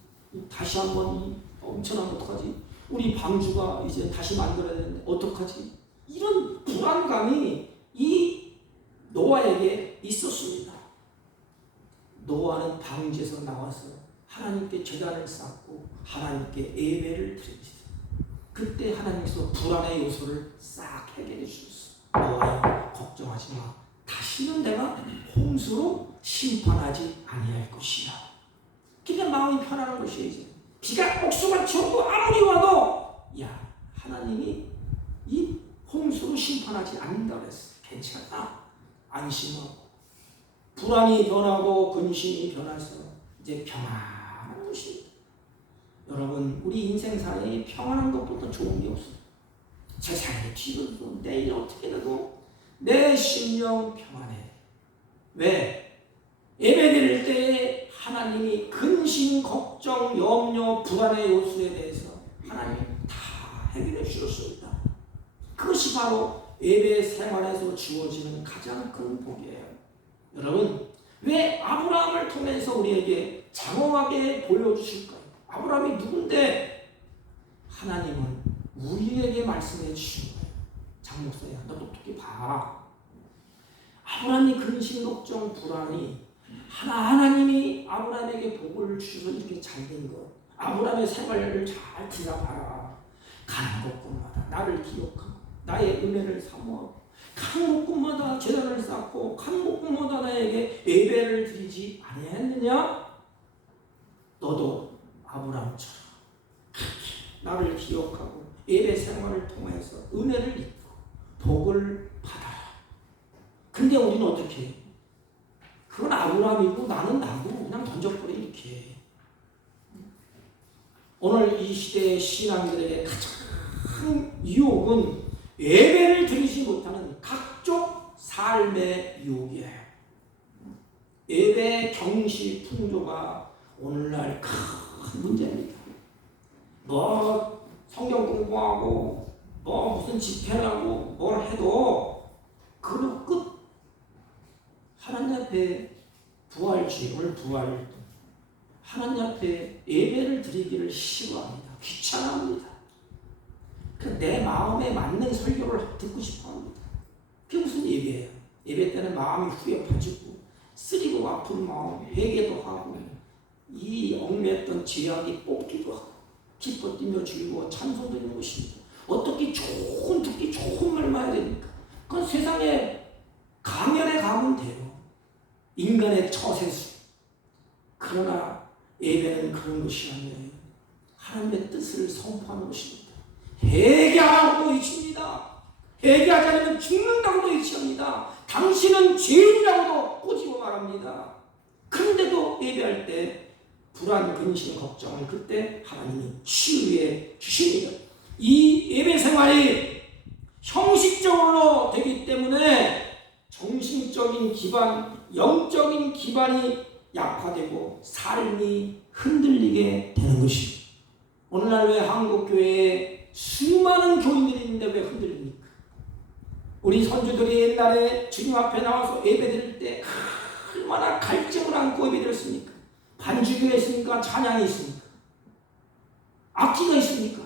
다시 한번 엄청나면 어떡하지? 우리 방주가 이제 다시 만들어야 되는데 어떡하지? 이런 불안감이 이 노아에게 있었습니다. 노아는 방주에서 나와서 하나님께 제단을 쌓고 하나님께 예배를 드립니다. 그때 하나님께서 불안의 요소를 싹 해결해 주셨어요. 노아야 걱정하지 마. 다시는 내가 홍수로 심판하지 아니할 것이야. 그냥 마음이 편안한 것이에요. 이제 비가 옥수같이 오고 아무리 와도 야 하나님이 이 홍수로 심판하지 않는다고 했어요. 괜찮다. 안심하고 불안이 변하고 근심이 변해서 이제 평안한 것입니다. 여러분 우리 인생사에 평안한 것보다 좋은 게 없어요. 세상에 뒤져도 내일 어떻게 돼도 내 심령 평안해. 왜? 예배드릴 때에 하나님이 근심, 걱정, 염려, 불안의 요소에 대해서 하나님이 다 해결해 주셨습니다. 그것이 바로 예배 생활에서 주어지는 가장 큰 복이에요. 여러분 왜 아브라함을 통해서 우리에게 장엄하게 보여주실까요? 아브라함이 누군데 하나님은 우리에게 말씀해 주신 거예요. 장목사야 너 똑똑히 봐. 아브라함이 근심, 걱정, 불안이 하나님이 아브라함에게 복을 주셔서 이렇게 잘 된 것. 아브라함의 생활을 잘 들여봐라. 가는 곳곳마다 나를 기억하고 나의 은혜를 사모하고 가는 곳곳마다 제단을 쌓고 가는 곳곳마다 나에게 예배를 드리지 아니했느냐? 너도 아브라함처럼 나를 기억하고 예배 생활을 통해서 은혜를 입고 복을 받아라. 근데 우리는 어떻게 해요? 그건 아브라함이고 나는 나고 그냥 던져버려 이렇게. 오늘 이 시대의 신앙들에게 가장 유혹은 예배를 드리지 못하는 각종 삶의 유혹이에요. 예배 경시 풍조가 오늘날 큰 문제입니다. 뭐 성경 공부하고 뭐 무슨 집회라고 뭘 해도 그걸로 끝. 하나님 앞에 부활주의, 오늘 부활 하나님 앞에 예배를 드리기를 싫어합니다. 귀찮아합니다. 내 마음에 맞는 설교를 듣고 싶어합니다. 그게 무슨 예배예요? 예배 때는 마음이 후에 퍼지고 쓰리고 아픈 마음 회개도 하고 이 얽매였던 죄악이 뽑기도 하고 기뻐 뛰며 즐거워 찬송 드리는 것입니다. 어떻게 듣기 좋은 말만 해야 됩니까? 그건 세상에 강연에 가면 돼요. 인간의 처세수. 그러나 예배는 그런 것이 아니에요. 하나님의 뜻을 선포하는 것입니다. 회개하라고도 외칩니다. 회개하지 않으면 죽는다고도 외칩니다. 당신은 죄인이라고도 꼬집어 말합니다. 그런데도 예배할 때 불안, 근심, 걱정을 그때 하나님이 치유해 주십니다. 이 예배 생활이 형식적으로 되기 때문에 정신적인 기반, 영적인 기반이 약화되고 삶이 흔들리게 되는 것입니다. 오늘날 왜 한국교회에 수많은 교인들이 있는데 왜 흔들립니까? 우리 선주들이 옛날에 주님 앞에 나와서 예배드릴 때 얼마나 갈증을 안고 예배드렸습니까? 반주기가 있습니까? 찬양이 있습니까? 악기가 있습니까?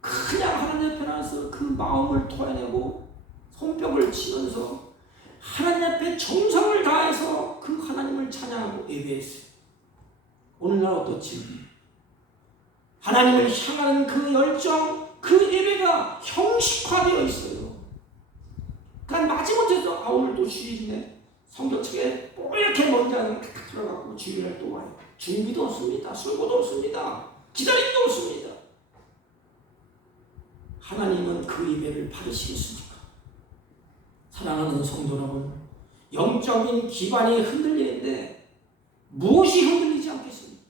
그냥 하나님 앞에 나와서 그 마음을 토해내고 손뼉을 치면서 하나님 앞에 정성을 다해서 그 하나님을 찬양하고 예배했어요. 오늘날 어떻지? 하나님을 향하는 그 열정, 그 예배가 형식화되어 있어요. 그러니까 마지못해서 오늘도 주일이네. 성경책에 이렇게 먼저 들어가고 주일날 또 와요. 준비도 없습니다. 술고도 없습니다. 기다림도 없습니다. 하나님은 그 예배를 받으시겠습니까? 사랑하는 성도 여러분, 영적인 기반이 흔들리는데 무엇이 흔들리지 않겠습니까?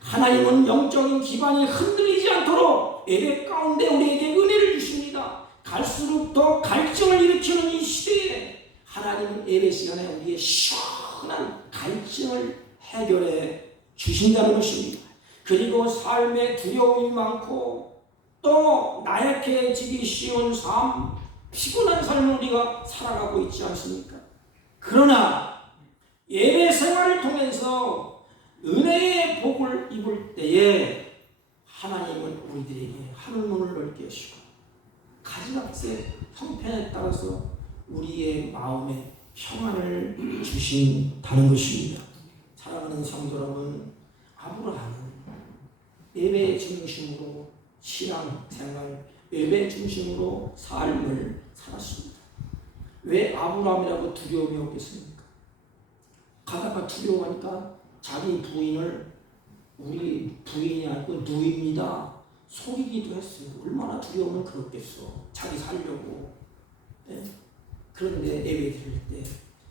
하나님은 영적인 기반이 흔들리지 않도록 예배 가운데 우리에게 은혜를 주십니다. 갈수록 더 갈증을 일으키는 이 시대에 하나님은 예배 시간에 우리의 시원한 갈증을 해결해 주신다는 것입니다. 그리고 삶에 두려움이 많고 또 나약해지기 쉬운 삶, 피곤한 삶을 우리가 살아가고 있지 않습니까? 그러나 예배 생활을 통해서 은혜의 복을 입을 때에 하나님은 우리들에게 하늘문을 넓게 하시고 가지각색 형편에 따라서 우리의 마음에 평안을 주신다는 것입니다. 사랑하는 성도 여러분, 아브라함은 예배 중심으로 신앙생활, 예배 중심으로 삶을 살았습니다. 왜 아브라함이라고 두려움이 없겠습니까? 가다가 두려워하니까 자기 부인을 우리 부인이 아니고 누이입니다 속이기도 했어요. 얼마나 두려우면 그렇겠어. 자기 살려고. 네? 그런데 예배 드릴 때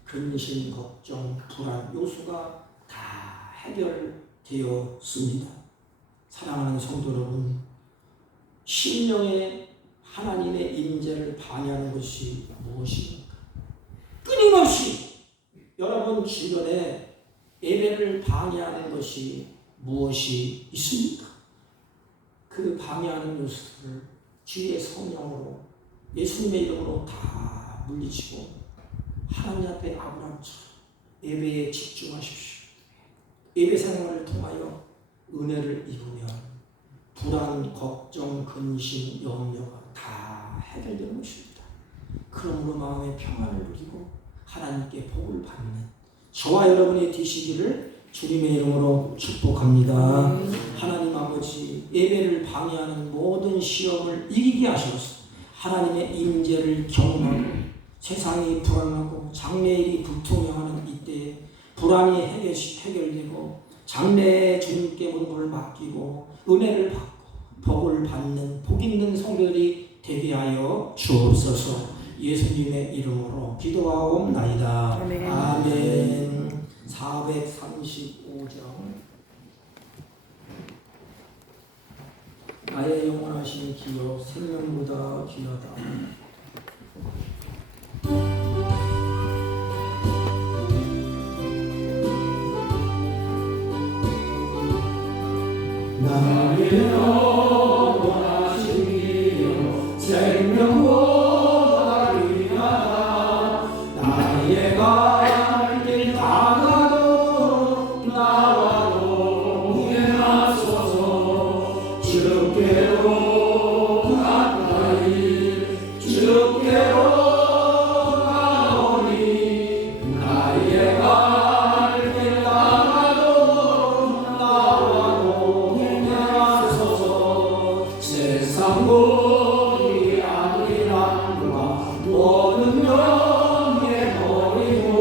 근심, 걱정, 불안 요소가 다 해결되었습니다. 사랑하는 성도 여러분, 심령에 하나님의 임재를 방해하는 것이 무엇입니까? 끊임없이 여러분 주변에 예배를 방해하는 것이 무엇이 있습니까? 그 방해하는 요소를 주의 성령으로 예수님의 이름으로 다 물리치고 하나님 앞에 아브라함처럼 예배에 집중하십시오. 예배 생활을 통하여 은혜를 입으면 불안, 걱정, 근심, 염려가 다 해결되는 것입니다. 그러므로 마음의 평안을 누리고 하나님께 복을 받는 저와 여러분이 되시기를 주님의 이름으로 축복합니다. 하나님 아버지, 예배를 방해하는 모든 시험을 이기게 하셔서 하나님의 임재를 경험하고 세상이 불안하고 장래일이 불투명하는 이때에 불안이 해결되고 장래에 주님께 문을 맡기고 은혜를 받고 복을 받는 복 있는 성도들이 되게 하여 주옵소서. 예수님의 이름으로 기도하옵나이다. 아멘. 아멘. 435장. 나의 영원하신 기업 생명보다 귀하다. 나의 영원하신 기업 생명보다 귀하다. 나의 갈 길 다가도록 나와 동행하소서. 주께로 가까이 주께로 가오니 나의 갈 길 다가도록 나와 동행하소서. 세상 모든 아니란과 모든 영예 버리고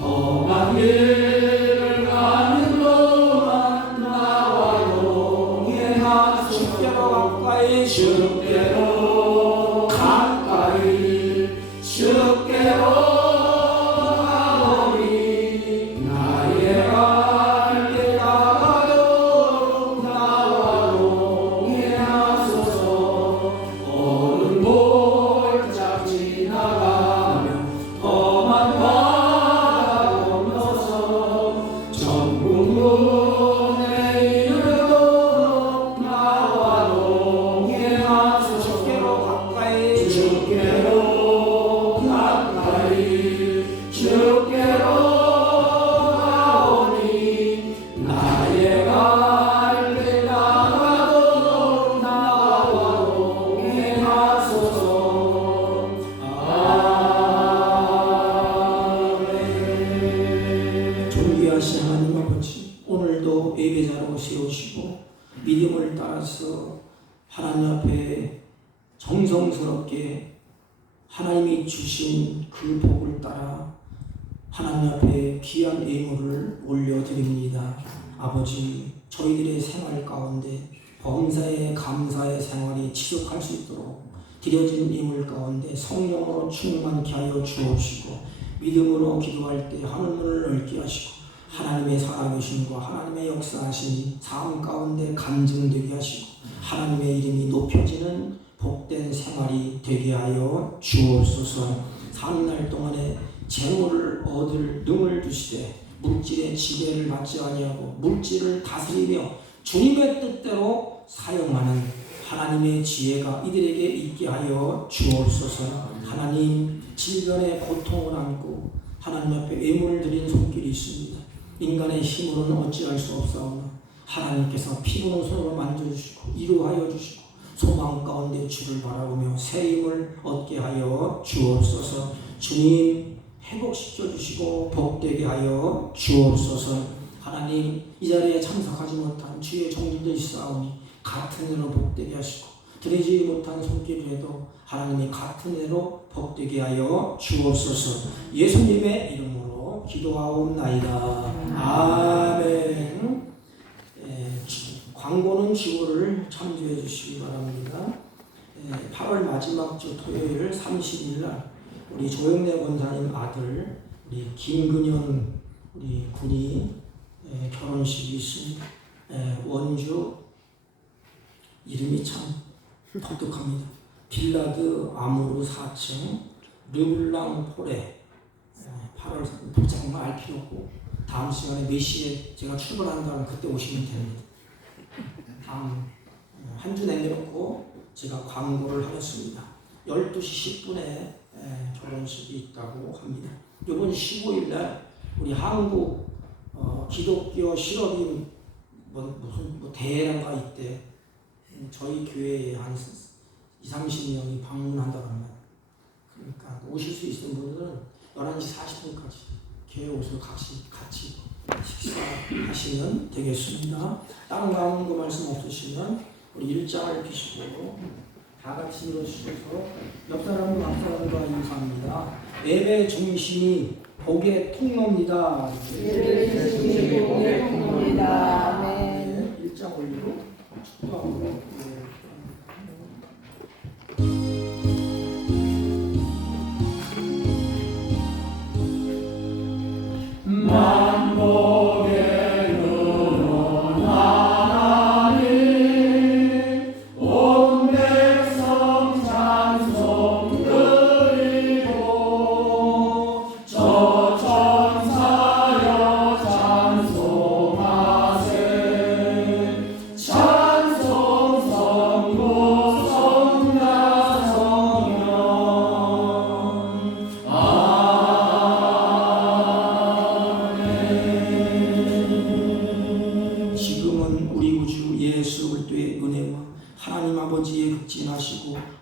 험한 길을 가는 동안 나와 동행하소서. 주께로 가까이 주께로 가오니 나의 갈 길 다가도록 나와 동행하소서. 어른 볼짝 지나가며 험한 바다 건너서 전국문에 이르도록 하나님 아버지, 오늘도 예배자로 세우시고 믿음을 따라서 하나님 앞에 정성스럽게 하나님이 주신 그 복을 따라 하나님 앞에 귀한 예물을 올려드립니다. 아버지, 저희들의 생활 가운데 범사의 감사의 생활이 지속할 수 있도록 드려진 예물 가운데 성령으로 충만케 하여 주옵시고, 믿음으로 기도할 때 하늘문을 넓게 하시고 하나님의 살아계심과 하나님의 역사하심이 삶 가운데 간증되게 하시고 하나님의 이름이 높여지는 복된 생활이 되게 하여 주옵소서. 사는 날 동안에 재물을 얻을 능을 주시되 물질의 지배를 받지 아니하고 물질을 다스리며 주님의 뜻대로 사용하는 하나님의 지혜가 이들에게 있게 하여 주옵소서. 하나님, 질병의 고통을 안고 하나님 앞에 예물을 드린 손길이 있습니다. 인간의 힘으로는 어찌할 수 없사오나 하나님께서 피부는 손으로 만져주시고 위로하여 주시고 소망 가운데 주를 바라보며 새 힘을 얻게 하여 주옵소서. 주님, 회복시켜 주시고 복되게 하여 주옵소서. 하나님, 이 자리에 참석하지 못한 주의 종들도 있사오니 같은 애로 복되게 하시고 드리지 못한 손길에도 하나님이 같은 애로 복되게 하여 주옵소서. 예수님의 이름으로 기도하옵나이다. 아멘. 광고는 지구를 참조해 주시기 바랍니다. 8월 마지막 주 토요일 30일 날 우리 조영래 권사님 아들 우리 김근현 우리 군이 결혼식이 있습니다. 원주 이름이 참 독특합니다. 빌라드 아무르 4층 르블랑 폴에 8월 복장만 알 필요 없고 다음 시간에 몇 시에 제가 출발한다면 그때 오시면 됩니다. 다음 한 주 내놓고 제가 광고를 하겠습니다. 12시 10분에 결혼식이 있다고 합니다. 이번 15일 날 우리 한국 기독교 실업인 무슨 대회가 있대. 저희 교회에 한 20-30명이 방문한다고 합니다. 그러니까 오실 수 있는 분들은 11시 40분까지 교회 오셔서 같이 식사하시면 되겠습니다. 다른 강원도 말씀 없으시면 우리 일장을 피시고 다 같이 일어서셔서 옆 사람과 앞 사람과 인사합니다. 예배 중심이 복의 통로입니다. 예배 중심이 복의 통로입니다. 아멘. 일장 올리고 축도하고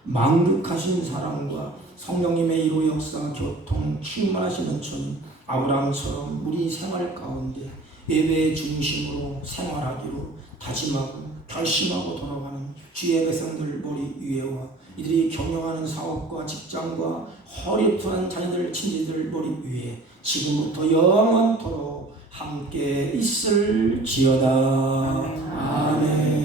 망극하신 사랑과 성령님의 이로 역사 교통 충만하시는 천 아브라함처럼 우리 생활 가운데 예배의 중심으로 생활하기로 다짐하고 결심하고 돌아가는 주의 백성들 머리 위에와 이들이 경영하는 사업과 직장과 허리투한 자녀들 친지들 머리 위에 지금부터 영원토록 함께 있을지어다. 아멘.